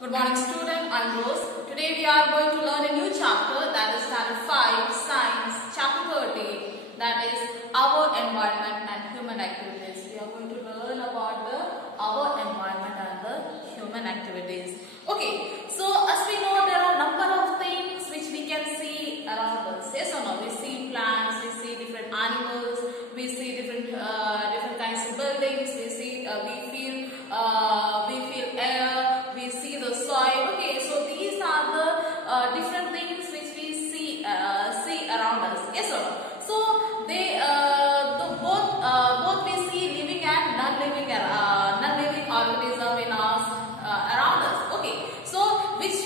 Good morning student, I'm Rose. Today we are going to learn a new chapter, that is standard 5 science chapter 13, that is our environment and human activities. We are going to learn about our environment and the human activities. Okay, so as we know, there are a number of things which we can see around us. Yes or no? We see plants, we see different animals, we see different kinds of buildings, we feel air, we see the soil. Okay, so these are the different things which we see around us. Yes or no? So they both we see living and non-living organism in us around us. Okay, so which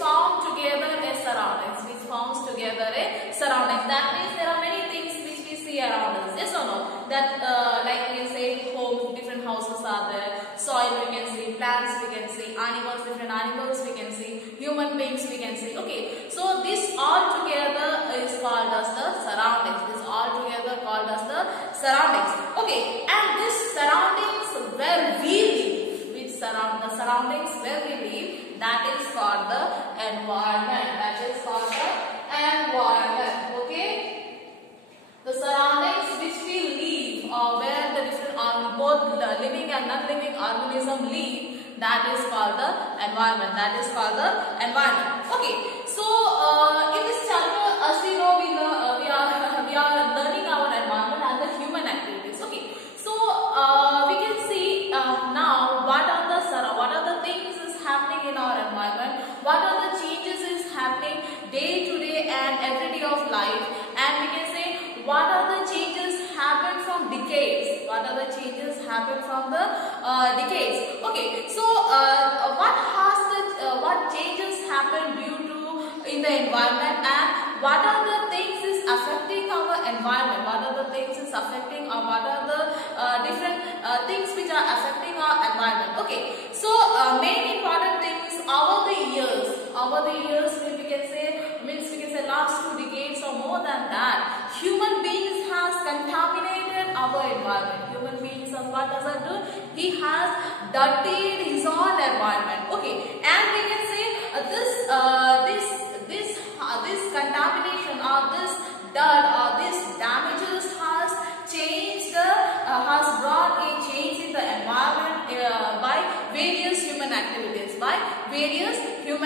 form together a surroundings? Which forms together a surroundings? That means there are many things which we see around us. Yes or no? That like we say, homes, different houses are there. Soil we can see, plants we can see, animals, different animals we can see, human beings we can see. Okay, so this all together is called as the surroundings. This all together called as the surroundings. Okay, and this surroundings where we live, the surroundings where we live, that is called the environment. That is called the environment. Okay, the surroundings which we live, or where the different both living and non-living organism live, that is called the environment. That is called the environment. Okay, so in this chapter, as we know, we are learning our environment and the human activities. Okay, so we can see now what are the things is happening in our environment, what are the changes is happening day to day and every day of life, and we can say what are the changes happen from decades. What are the changes happen from the decades? Okay, so what changes happen due to in the environment, and what are the things is affecting our environment? What are the things is affecting, or what are the different things which are affecting our environment? Okay, so main important things over the years we can say last 2 decades or more than that, human beings has contaminated our environment. Human beings, what does it do? He has dirtied his own environment. Okay, and we can say this contamination or this dirt or this damages has changed has brought a change in the environment by various human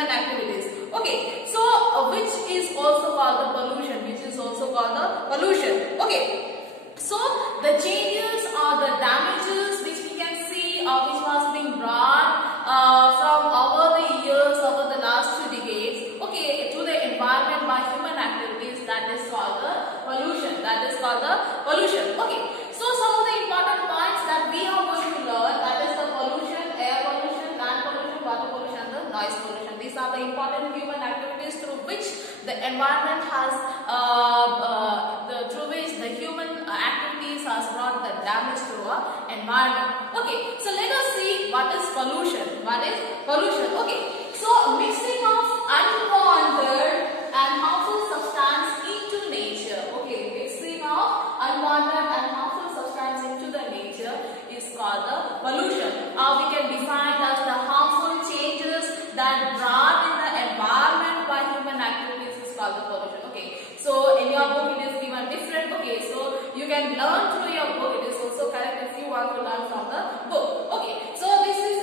activities. Okay, so which is also called the pollution. Okay, so the changes or the damages which we can see or which was being brought from over the years, over the last 2 decades, okay, to the environment by human activities, that is called the pollution. Okay, so some of the important points that we are going to learn, that is the pollution, air pollution, land pollution, water pollution, and the noise pollution. These are the important human activities through which the environment has through which the human activities has brought the damage to our environment. Okay, so let us see what is pollution. Okay, so mixing of unwanted and harmful substance into nature. Okay, mixing of unwanted and harmful substance into the nature is called the pollution, or we can define as the harmful changes that brought in the environment by human activities is called the pollution. Okay, so in your book it is given different. Okay, so you can learn through your book. It is also correct if you want to learn from the book. Okay, so this is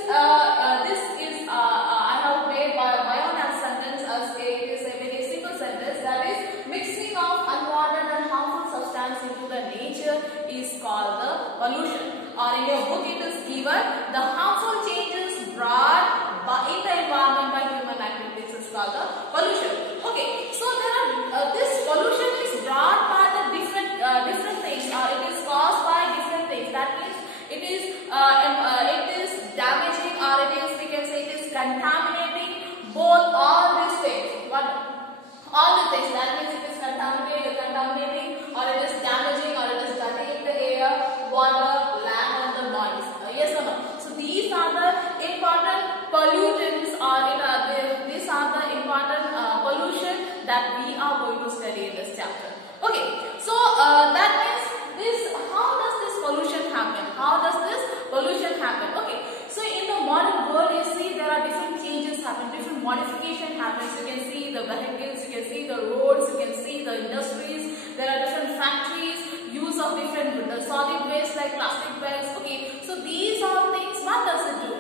I have made my own sentence as it is a very simple sentence, that is mixing of unwanted and harmful substance into the nature is called the pollution, or in your book it is given the harmful changes brought in the environment by human activities is called the pollution. Okay, so this pollution is brought by the different things, or it is caused by different things. That means it is damaging, or we can say it is contaminating both all these things. All the things, that means it is contaminating, or it is damaging, or it is dirtying the air, water, land, and the noise. Yes or no? So these are the important pollutants, or these are the important pollution that we are going to study in this chapter. Okay, so that means how does this pollution happen? Okay, so in the modern world, you see there are different changes see the vehicles, you can see the roads, you can see the industries. There are different factories, use of different solid waste like plastic bags. Okay, so these are things. What does it do?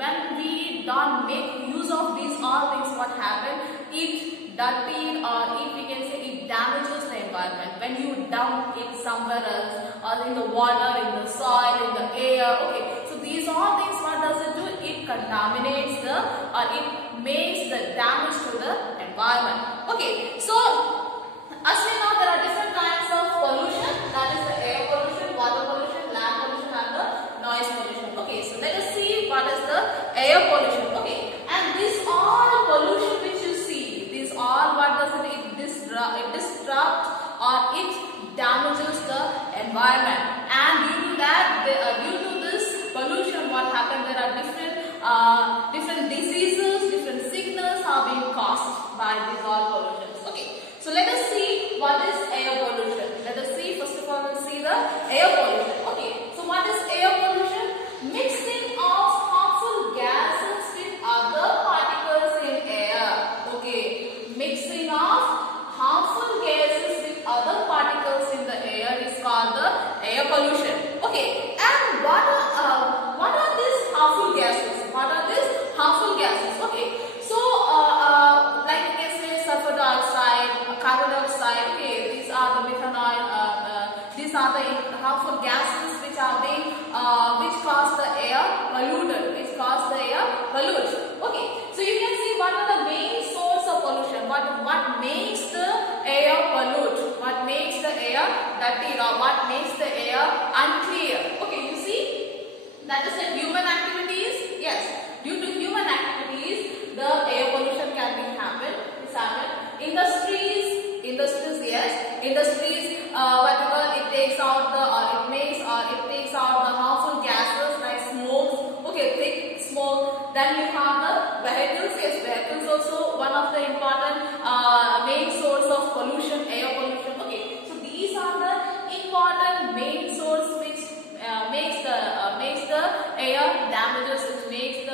When we don't make use of these all things, what happen? It dirty, or if we can say it damages the environment. When you dump it somewhere else, or in the water, in the soil, in the air. Okay, so these all things, what does it do? It contaminates the, or it makes the damage to the environment. Okay, so as we know, there are different kinds of pollution. That is the air pollution, water pollution, land pollution, and the noise pollution. Okay, so let us see what is the air pollution. Okay, and this all pollution which you see, this all, what does it? It disrupts or it damages the environment. And due to that, due to this pollution, what happened? There are different diseases, different sickness are being caused by these all pollutions. Okay, so let us see what is air pollution. Let us see, first of all, we'll see the air pollution. Okay, so what is air pollution? Mixing of harmful gases with other particles in air. Okay, mixing of harmful gases with other particles in the air is called the air pollution. Okay, and what are these harmful gases? What are these harmful gases? Okay, so like you can say sulfur dioxide, carbon dioxide. Okay, these are the methanol. These are the harmful gases which are being which cause the air polluted. Which cause the air pollute. Okay, so you can see what are the main source of pollution. What makes the air pollute? What makes the air dirty, or what makes the air unclear? Okay, you see, that is the human activities. Yes, due to human activities, the air pollution can be happen. It's happened. Industries, yes, industries. Whatever it takes out the, or it makes, or it takes out the harmful gases like smoke. Okay, thick smoke. Then you have the vehicles. Yes, vehicles also one of the important main source of pollution, air pollution. Okay, so these are the important main source which makes the air damages, which makes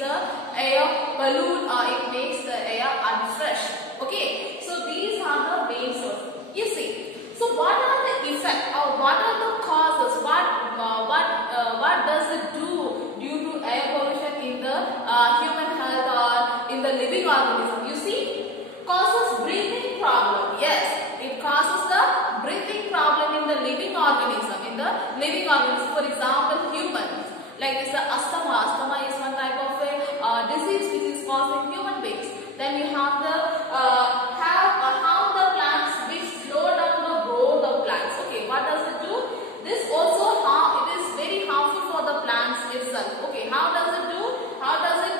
the air pollute, or it makes the air unfresh. Okay, so these are the main source. You see, so what are the effects, or what are the causes? What does it do due to air pollution in the human health or in the living organism? You see, causes breathing problem. Yes, it causes the breathing problem in the living organism. For example, humans, like it's the asthma. Asthma is one type of a disease which is caused in human beings. Then you have the harm the plants, which slow down the growth of plants. Okay, what does it do? This also it is very harmful for the plants itself. Okay, how does it do? How does it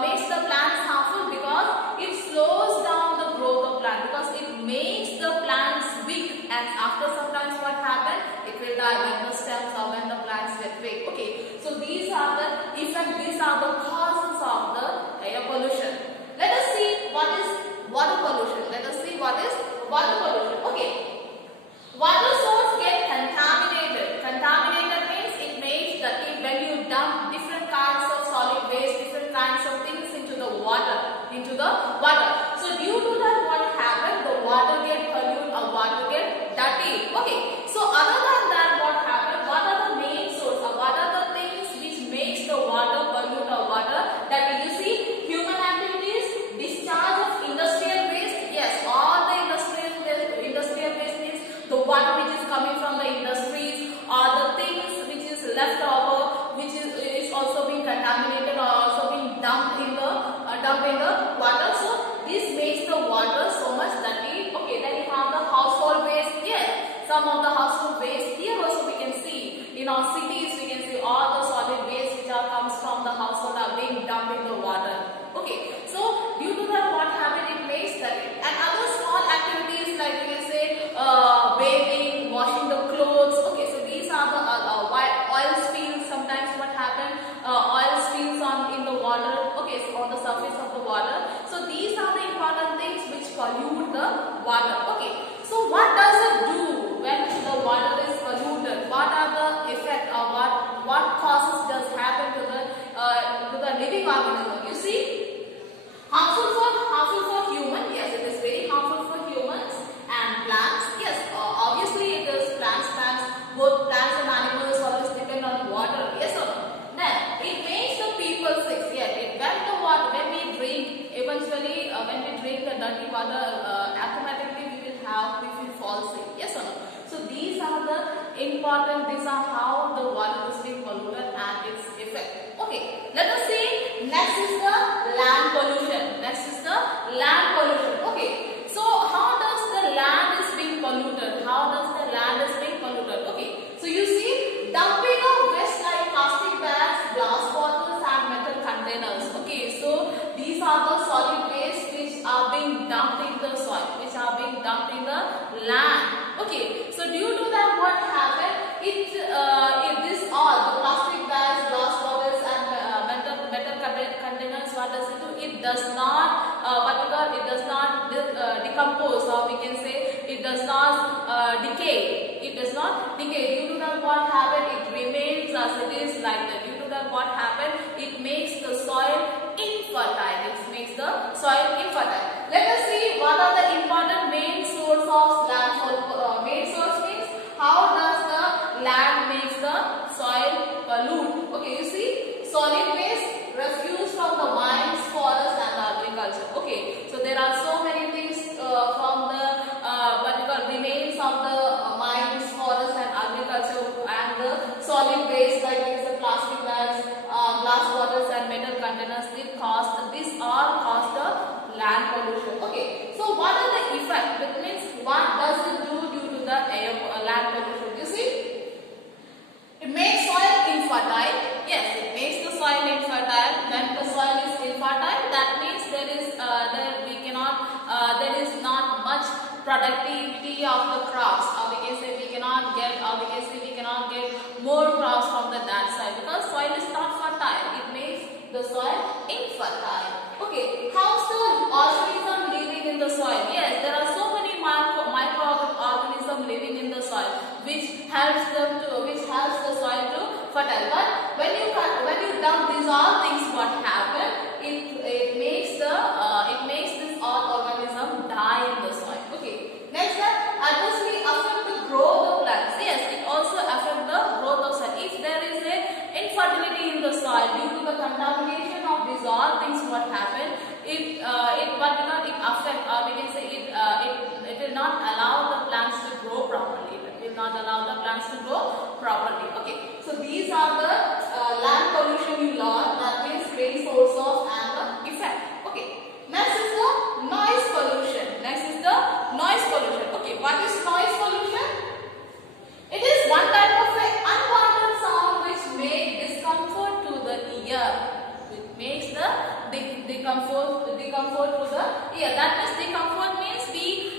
makes the plants harmful? Because it slows down the growth of plant, because it makes the plants weak, and after sometimes what happens? It will die when the stems or when the plants get weak. Okay, so these are the effects, these are the causes of the air pollution. Let us see what is water pollution. Let us see what is water pollution. Okay, water source get contaminated. Contaminated means it makes that when you dump different kinds of solid waste, different kinds of things into the water. So due to that, what happened? The water get polluted or water get dirty. Okay, so other than that, what happened? What are the main source, or what are the things which makes the water pollute or water dirty? You see, human activities, discharge of industrial waste. Yes, all the industrial waste means the water which is coming from the industries, or the things which is left over, which is also being contaminated or also being dumped in the water. So this makes the water so much dirty. Okay, then you have the household waste. Yes, some of the household waste here also we can see in our cities. We can see all the solid waste which comes from the household are being dumped in the water. Okay, so due to that, what happened? It makes dirty. And other small activities like we can say bathing, washing the clothes. Okay, so these are the oil spills. Sometimes what happen? Oil spills in the water. Okay, so on the surface of the water. So these are the important things which pollute the water. Okay, so what does it do when the water is polluted? What are the effects, or what causes does happen to the living organism? You see, harmful for important. These are how the water is being polluted and its effect. Okay, let us see. Next is the land pollution. Next is the land pollution. Okay, so how does the land is being polluted? How does the land is being polluted? Okay, so you see, dumping of waste like plastic bags, glass bottles and metal containers. Okay, so these are the solid waste which are being dumped in the soil, which are being dumped in the land. Okay, so due to that, what happened? This all the plastic bags, glass bottles and metal containers, what does it do? It does not it does not decompose, or we can say it does not decay. It does not decay. Due to that, what happened? It remains as it is like that. Due to that, what happened? It makes the soil infertile. It makes the soil infertile. Let us see what are the important main source of land. Main source means how does the land makes the soil pollute. Okay, you see, solid waste, refuse from the mines, forests and agriculture. Okay, so there are so many things from the remains of the mines, forests and agriculture, and the solid waste like the plastic bags, glass bottles and metal containers. These all cause the land pollution. Okay, so what are the effects? That means what does it do due to the land pollution? You see, it makes soil infertile. Yes, it makes the soil infertile. When the soil is infertile, that means there is not much productivity of the crops, or we can say we cannot get more crops from the that side, because soil is not fertile. It makes the soil infertile. Okay, how's the organism living in the soil? Yes, there are so many microorganisms living in the soil, which helps the soil to fertile. But when you dump these all things, what happens? It makes this all organism die in the soil. Okay. Next, that adversely affect the growth of plants. Yes, it also affect the growth of soil. If there is a infertility in the soil due to the contamination of these all things, what happen? It affect, or we can say it will not allow the plants to grow properly. It will not allow the plants to grow properly. Okay, so these are the land pollution you learn. That means main source of and the effect. Okay, next is the noise pollution. Okay, what is noise pollution? It is one type of an unwanted sound which makes discomfort to the ear. It makes the discomfort to the ear. That means discomfort means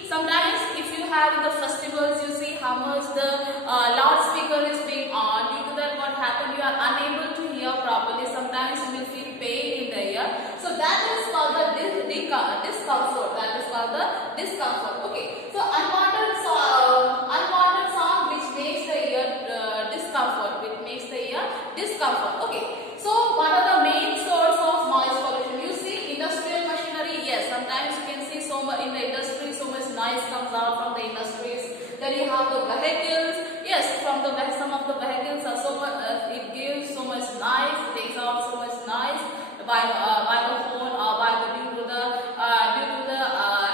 sometimes if you have in the festivals, you see how much the loudspeaker is being on. Due to that, what happens? You are unable to hear properly. Sometimes you will feel pain in the ear. So that is called the discomfort. That is called the discomfort. Okay. So unwanted sound which makes the ear discomfort. Which makes the ear discomfort. Okay. So what are the main source of noise pollution? You see industrial machinery. Yes, sometimes you can see so much in the industry, so much noise comes out from the industries. Then you have the vehicles. Yes, from some of the vehicles are so much. It gives so much noise. It takes out so much noise by the phone, or due to the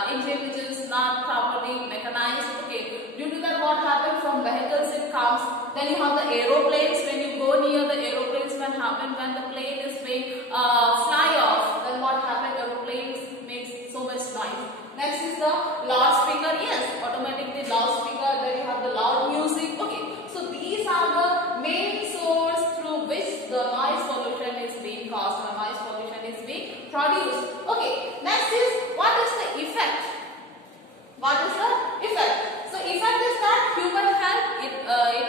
engine which is not properly mechanized. Okay, due to that, what happens from vehicles it comes. Then you have the aeroplanes. When you go near the aeroplanes, when the plane is being fly off, then what happens? Aeroplanes makes so much noise. Next is the loudspeaker. Yes, automatically loudspeaker. Then you have the loud music. Okay, so these are the main source through which the noise pollution is being caused, or noise pollution is being produced. Okay, next is what is the effect? What is the effect? So effect is that human health. It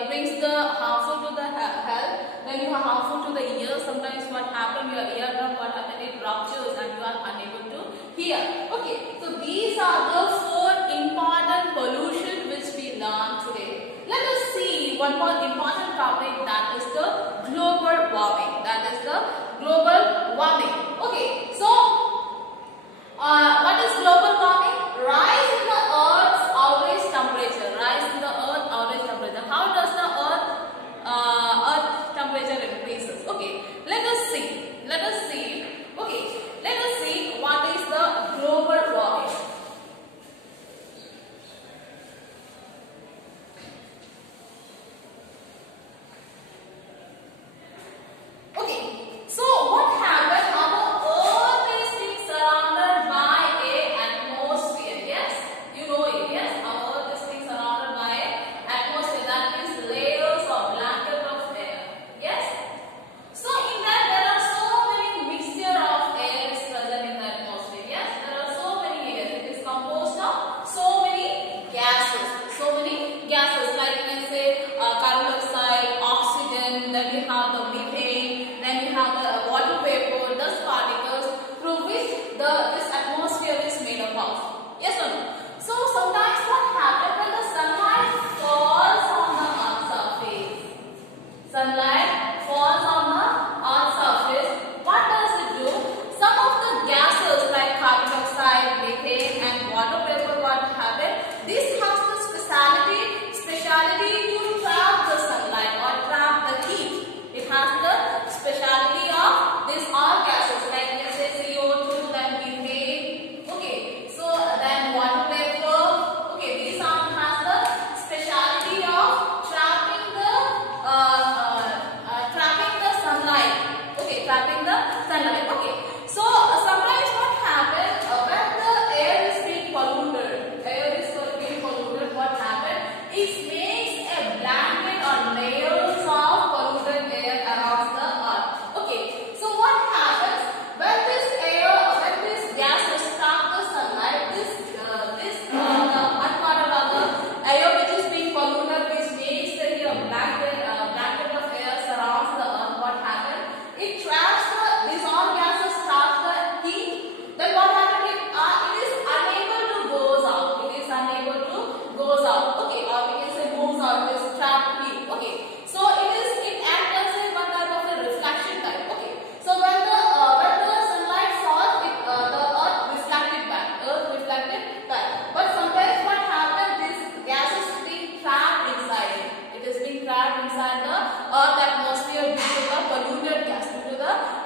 brings the harmful to the health. Then you are harmful to the ear. Sometimes what happens? Your eardrum, what happens? It ruptures and you are unable to hear. Okay, so these are the 4 important pollution which we learned today. Let us see one more important topic, that is the global warming. Okay, so what is global warming? Rise in the Earth's average temperature. How does the Earth temperature increases? Okay, let us see. Okay, let us see what is the global warming.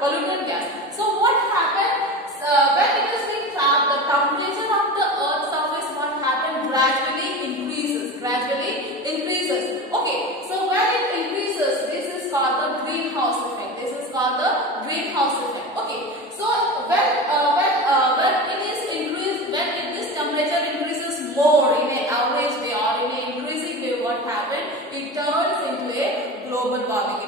polluted gas. So what happened when it is being trapped, the temperature of the earth surface, what happened, gradually increases, okay. So when it increases, this is called the greenhouse effect. Okay. So when it is increased, when this temperature increases more in an average way or in an increasing way, what happened, it turns into a global warming.